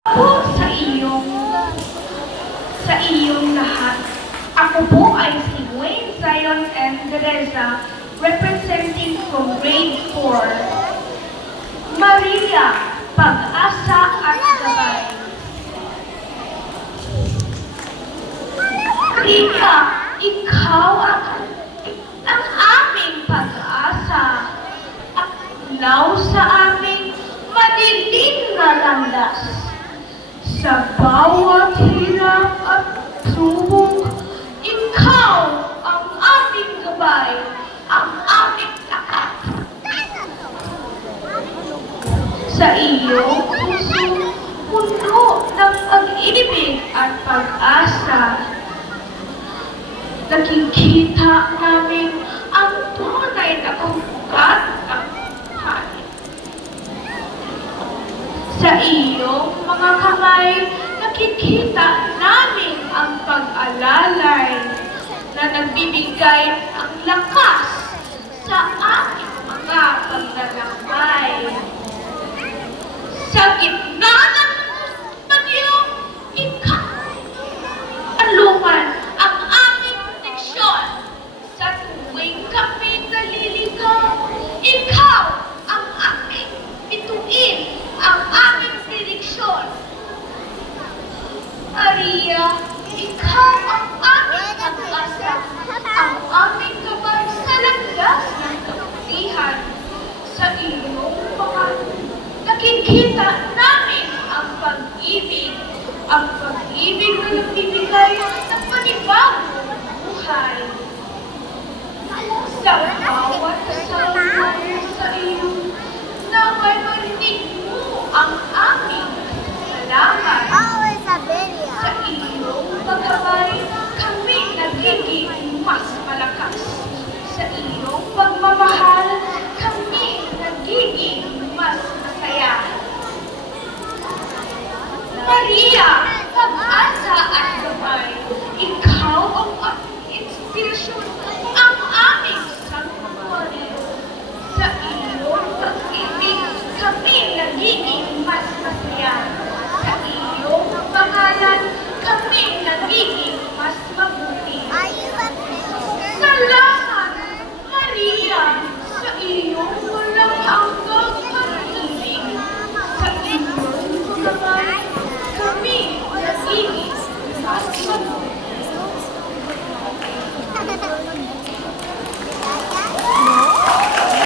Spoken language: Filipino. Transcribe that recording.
Po sa iyong lahat. Ako po ay si Wayne Zion and Teresa, representing from grade 4. Maria, pag-asa at gabay. Maria, ikaw ang aming pag-asa. At ilaw sa aming madilim na landas. Sa bawat hirap at subok, ikaw ang aming gabay, ang aming takat. Sa iyong puso, puno ng pag-ibig at pag-asa, nakikita namin ang tunay na kahugat ng buhay. Sa iyong mga kamay, nakikita namin ang pag-alalay na nagbibigay ng lakas sa aming mga paglalakbay. Sa gitna ng bagyong, ikaw, alungan ang aming proteksyon. Sa tuwing kami naliligaw, ikaw ang aming bituin, ang aming prediksyon. Maria, ikaw ang aming pag-asa, ang aming gabay sa landas ng kabutihan. Sa iyong mga nakikita namin ang pag-ibig, ang